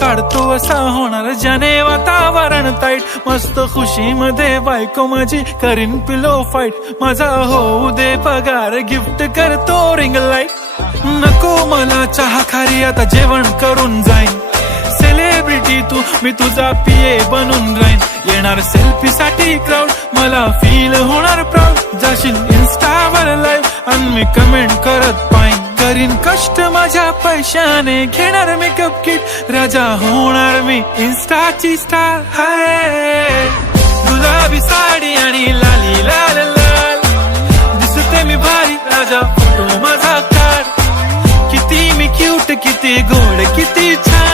काढतो असा होणार ज्याने वातावरण ताईट. मस्त खुशी मध्ये बायको माझी करीन पिलो फाईट. माझा होऊ दे पगार गिफ्ट करतो रिंग लाईट. नको मला चहा खारी आता जेवण करून जाईन. सेलिब्रिटी तू मी तुझा पिये बनून राहीन. येणार सेल्फी साठी क्राऊड मला फील होणार प्राऊड. जाशील इन्स्टावर लाईव्ह आणि मी कमेंट करत पाईन. करीन कष्ट माझ्या पैशाने घेणार मेकअप किट. राजा होणार मी इन्स्टाची स्टार. हाय गुलाबी साडी आणि लाली लाल लाल दिसते मी भारी. राजा फोटो माझा काढ. किती मी क्यूट किती गोड किती छान.